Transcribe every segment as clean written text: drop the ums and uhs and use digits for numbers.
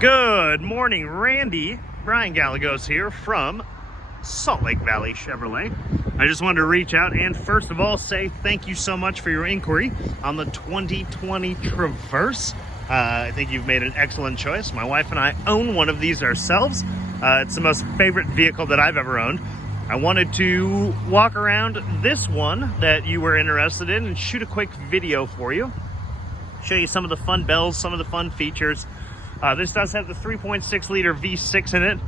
Good morning, Randy. Brian Gallegos here from Salt Lake Valley Chevrolet. I just wanted to reach out and first of all say thank you so much for your inquiry on the 2020 Traverse. I think you've made an excellent choice. My wife and I own one of these ourselves. It's the most favorite vehicle that I've ever owned. I wanted to walk around this one that you were interested in and shoot a quick video for you. Show you some of the fun bells, some of the fun features. This does have the 3.6 liter V6 in it,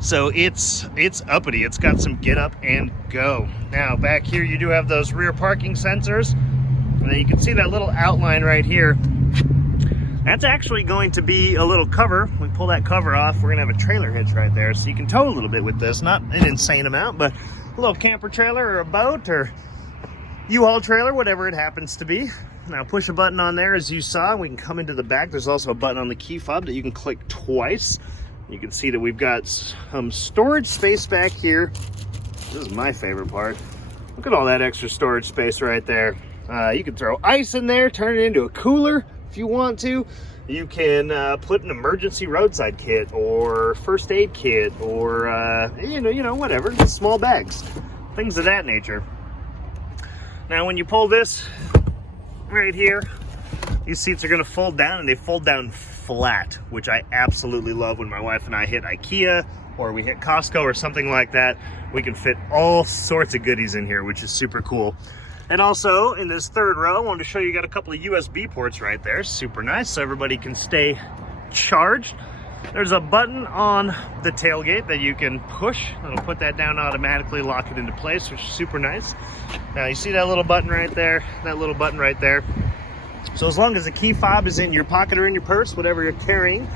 so it's uppity. It's got some get up and go. Now back here you do have those rear parking sensors, and then you can see that little outline right here. That's actually going to be a little cover. When we pull that cover off, we're gonna have a trailer hitch right there, so you can tow a little bit with this. Not an insane amount, but a little camper trailer or a boat or U-Haul trailer, whatever it happens to be. Now push a button on there as you saw, and we can come into the back. There's also a button on the key fob that you can click twice. You can see that we've got some storage space back here. This is my favorite part. Look at all that extra storage space right there. You can throw ice in there, turn it into a cooler if you want to. You can put an emergency roadside kit or first aid kit or you know, whatever, just small bags, things of that nature. Now when you pull this right here, these seats are going to fold down, and they fold down flat, which I absolutely love. When my wife and I hit IKEA or we hit Costco or something like that, we can fit all sorts of goodies in here, which is super cool. And also in this third row, I wanted to show you, got a couple of USB ports right there. Super nice, so everybody can stay charged. There's a button on the tailgate that you can push. It'll put that down automatically, lock it into place, which is super nice. Now you see that little button right there, that little button right there. So as long as the key fob is in your pocket or in your purse, whatever you're carrying,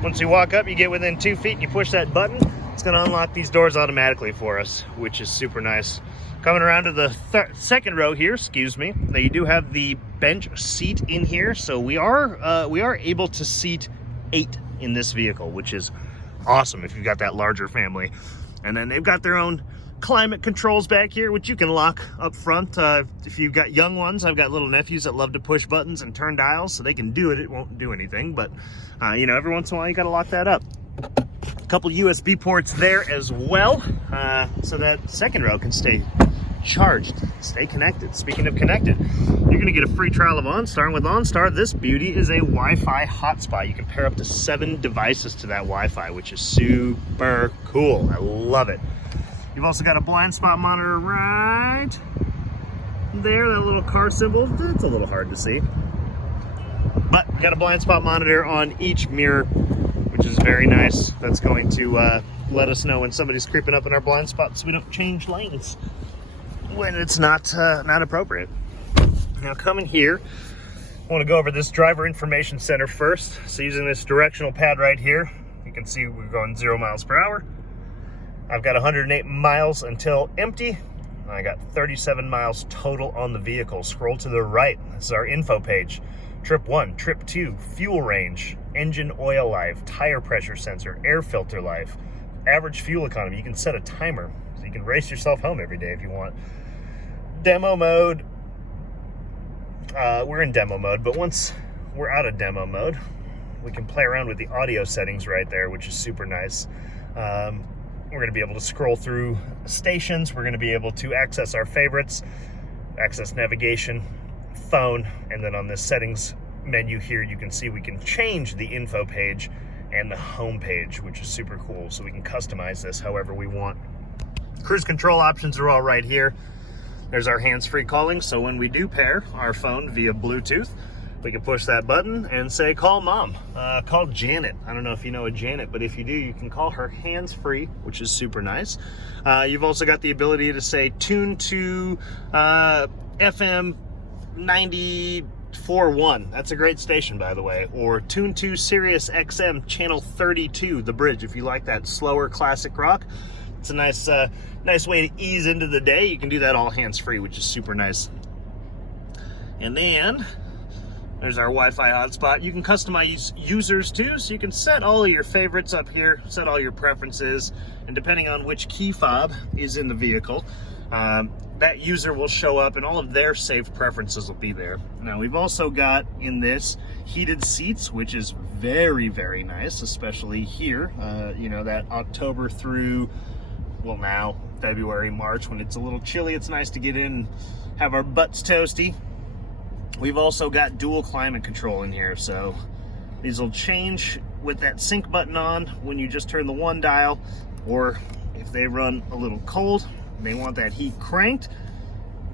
once you walk up, you get within 2 feet and you push that button, it's gonna unlock these doors automatically for us, which is super nice. Coming around to the second row here, excuse me, now you do have the bench seat in here. So we are able to seat 8 in this vehicle, which is awesome if you've got that larger family. And then they've got their own climate controls back here, which you can lock up front. If you've got young ones, I've got little nephews that love to push buttons and turn dials, so they can do it. It won't do anything, but you know, every once in a while you got to lock that up. A couple USB ports there as well, so that second row can stay charged, stay connected. Speaking of connected, you're going to get a free trial of OnStar, and with OnStar, this beauty is a Wi-Fi hotspot. You can pair up to 7 devices to that Wi-Fi, which is super cool. I love it. You've also got a blind spot monitor right there, that little car symbol. That's a little hard to see, but you got a blind spot monitor on each mirror, which is very nice. That's going to let us know when somebody's creeping up in our blind spot, so we don't change lanes when it's not appropriate. Now coming here, I want to go over this driver information center first. So using this directional pad right here, you can see we're going 0 miles per hour. I've got 108 miles until empty. I got 37 miles total on the vehicle. Scroll to the right, this is our info page. Trip 1, trip 2, fuel range, engine oil life, tire pressure sensor, air filter life, average fuel economy. You can set a timer, so you can race yourself home every day if you want. Demo mode, we're in demo mode, but once we're out of demo mode, we can play around with the audio settings right there, which is super nice. We're going to be able to scroll through stations. We're going to be able to access our favorites, access navigation, phone, and then on this settings menu here, you can see we can change the info page and the home page, which is super cool. So we can customize this however we want. Cruise control options are all right here. There's our hands-free calling, so when we do pair our phone via Bluetooth, we can push that button and say, call mom, call Janet. I don't know if you know a Janet, but if you do, you can call her hands-free, which is super nice. You've also got the ability to say, tune to FM 94.1. That's a great station, by the way. Or tune to Sirius XM channel 32, The Bridge, if you like that slower classic rock. It's a nice way to ease into the day. You can do that all hands-free, which is super nice. And then there's our Wi-Fi hotspot. You can customize users too, so you can set all of your favorites up here, set all your preferences, and depending on which key fob is in the vehicle, that user will show up and all of their saved preferences will be there. Now we've also got in this heated seats, which is very, very nice, especially here, you know, that October through, well, now February, March, when it's a little chilly, it's nice to get in and have our butts toasty. We've also got dual climate control in here, so these will change with that sync button on when you just turn the one dial, or if they run a little cold and they want that heat cranked,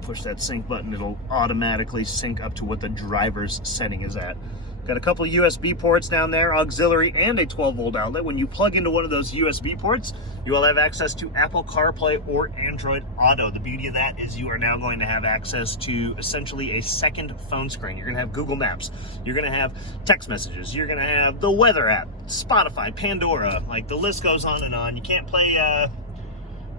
push that sync button, it'll automatically sync up to what the driver's setting is at. Got a couple USB ports down there, auxiliary and a 12-volt outlet. When you plug into one of those USB ports, you will have access to Apple CarPlay or Android Auto. The beauty of that is you are now going to have access to essentially a second phone screen. You're going to have Google Maps. You're going to have text messages. You're going to have the weather app, Spotify, Pandora. Like, the list goes on and on. You can't play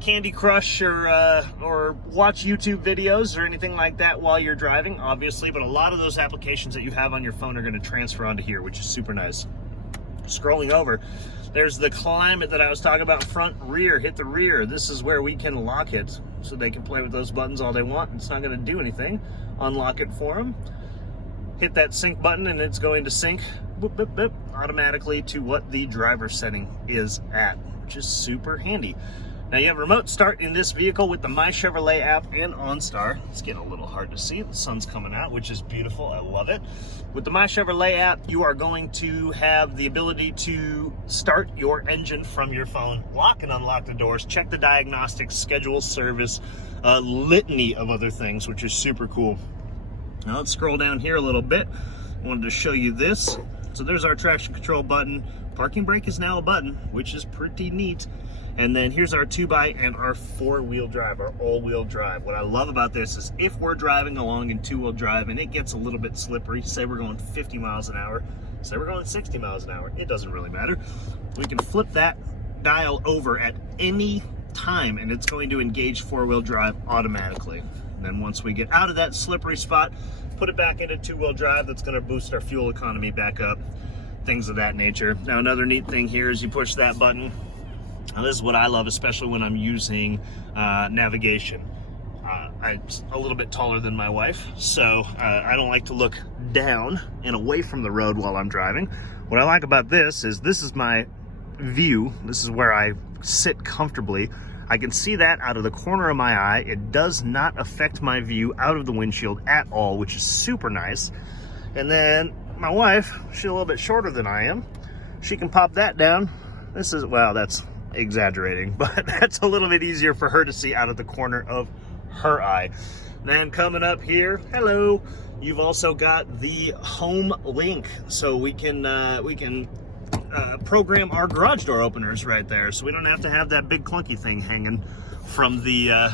Candy Crush or watch YouTube videos or anything like that while you're driving, obviously, but a lot of those applications that you have on your phone are going to transfer onto here, which is super nice. Scrolling over, there's the climate that I was talking about, front, rear, hit the rear. This is where we can lock it so they can play with those buttons all they want. It's not going to do anything. Unlock it for them. Hit that sync button and it's going to sync boop, boop, boop, automatically to what the driver setting is at, which is super handy. Now you have remote start in this vehicle with the My Chevrolet app and OnStar. It's getting a little hard to see. The sun's coming out, which is beautiful. I love it. With the My Chevrolet app, you are going to have the ability to start your engine from your phone, lock and unlock the doors, check the diagnostics, schedule service, a litany of other things, which is super cool. Now let's scroll down here a little bit. I wanted to show you this. So there's our traction control button. Parking brake is now a button, which is pretty neat. And then here's our 2x and our 4-wheel drive, our all-wheel drive. What I love about this is if we're driving along in 2-wheel drive and it gets a little bit slippery, say we're going 50 miles an hour, say we're going 60 miles an hour, it doesn't really matter. We can flip that dial over at any time and it's going to engage 4-wheel drive automatically. And then once we get out of that slippery spot, put it back into 2-wheel drive. That's going to boost our fuel economy back up, things of that nature. Now another neat thing here is you push that button. Now this is what I love, especially when I'm using navigation. I'm a little bit taller than my wife, so I don't like to look down and away from the road while I'm driving. What I like about this is my view. This is where I sit comfortably. I can see that out of the corner of my eye. It does not affect my view out of the windshield at all, which is super nice. And then my wife, she's a little bit shorter than I am. She can pop that down. This is, well, that's exaggerating, but that's a little bit easier for her to see out of the corner of her eye. Then coming up here, hello, you've also got the home link, so we can program our garage door openers right there, so we don't have to have that big clunky thing hanging from the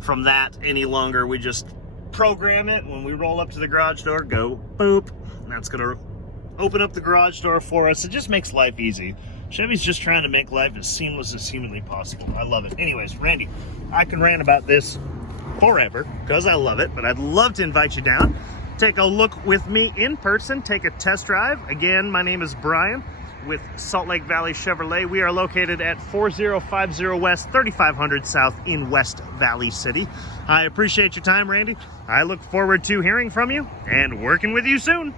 from that any longer. We just program it. When we roll up to the garage door, go boop, and that's gonna open up the garage door for us. It just makes life easy. Chevy's just trying to make life as seamless as humanly possible. I love it. Anyways, Randy, I can rant about this forever because I love it, but I'd love to invite you down. Take a look with me in person, take a test drive. Again, my name is Brian with Salt Lake Valley Chevrolet. We are located at 4050 West, 3500 South in West Valley City. I appreciate your time, Randy. I look forward to hearing from you and working with you soon.